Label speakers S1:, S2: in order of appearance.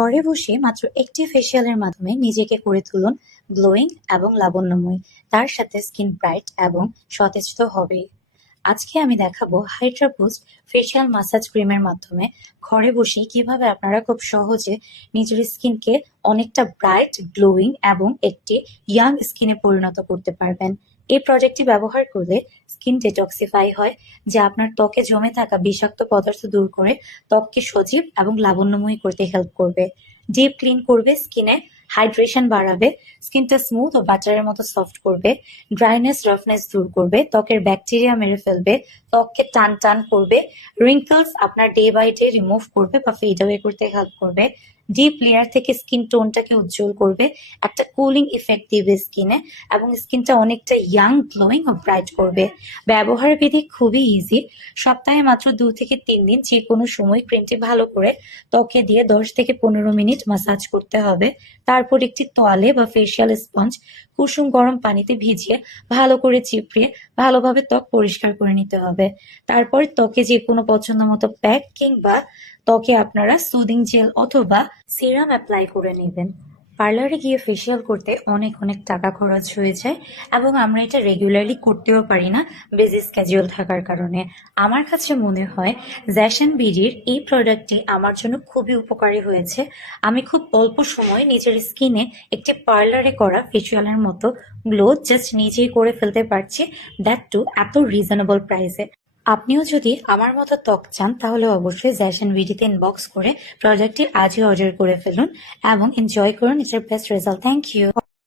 S1: ঘরে বসে মাত্র একটি ফেসিয়ালের মাধ্যমে নিজেকে করে তুলুন গ্লোয়িং এবং লাবণ্যময়। তার সাথে স্কিন ব্রাইট এবং সতেজ তো হবেই। আজকে আমি দেখাবো হাইড্রা বুস্ট ফেসিয়াল মাসাজ ক্রিমের মাধ্যমে ঘরে বসেই কীভাবে আপনারা খুব সহজে নিজের স্কিনকে অনেকটা ব্রাইট গ্লোয়িং এবং একটি ইয়াং স্কিনে পরিণত করতে পারবেন। এই প্রজেক্টটি ব্যবহার করলে স্কিন ডিটক্সিফাই হয়, যা আপনার ত্বকে জমে থাকা বিষাক্ত পদার্থ দূর করে ত্বককে সজীব এবং লাবণ্যময়ী করতে হেল্প করবে। ডিপ ক্লিন করবে স্কিনে হাইড্রেশন বাড়াবে স্কিনটা স্মুথ ও বাটারের মতো সফট করবে ড্রাইনেস রাফনেস দূর করবে, ত্বকের ব্যাকটেরিয়া মেরে ফেলবে, ত্বককে টান টান করবে রিঙ্কলস আপনার ডে বাই ডে রিমুভ করবে বা ফেড অ্যাওয়ে করতে হেল্প করবে ডিপ লেয়ার থেকে স্কিন টোনটাকে উজ্জ্বল করবে, একটা কুলিং ইফেক্ট দিবে স্কিনে এবং স্কিনটা অনেকটা ইয়াং গ্লোয়িং ও ব্রাইট করবে। ব্যবহার বিধি খুবই ইজি সপ্তাহে মাত্র দু থেকে তিন দিন যে কোনো সময় ক্রিমটি ভালো করে ত্বকে দিয়ে দশ থেকে পনেরো মিনিট মাসাজ করতে হবে তারপর একটি তোয়ালে বা ফেসিয়াল স্পঞ্জ কুসুম গরম পানিতে ভিজিয়ে ভালো করে চিপড়িয়ে ভালোভাবে ত্বক পরিষ্কার করে নিতে হবে। তারপর ত্বকে যে কোনো পছন্দ মতো প্যাক কিংবা ত্বকে আপনারা সুদিং জেল অথবা সিরাম অ্যাপ্লাই করে নেবেন। পার্লারে গিয়ে ফেসিয়াল করতে অনেক অনেক টাকা খরচ হয়ে যায় এবং আমরা এটা রেগুলারলি করতেও পারি না বেজি স্ক্যাজুয়াল থাকার কারণে। আমার কাছে মনে হয় জ্যাশন বিডির এই প্রোডাক্টটি আমার জন্য খুবই উপকারী হয়েছে। আমি খুব অল্প সময় নিজের স্কিনে একটি পার্লারে করা ফেসিয়ালের মতো গ্লো জাস্ট নিজেই করে ফেলতে পারছি। দ্যাট টু এত রিজনেবল প্রাইসে আপনিও যদি আমার মতো ত্বক চান, তাহলে অবশ্যই জ্যাশন ভিডিতে ইনবক্স করে প্রোডাক্টটি আজই অর্ডার করে ফেলুন এবং এনজয় করুন। It's best result thank you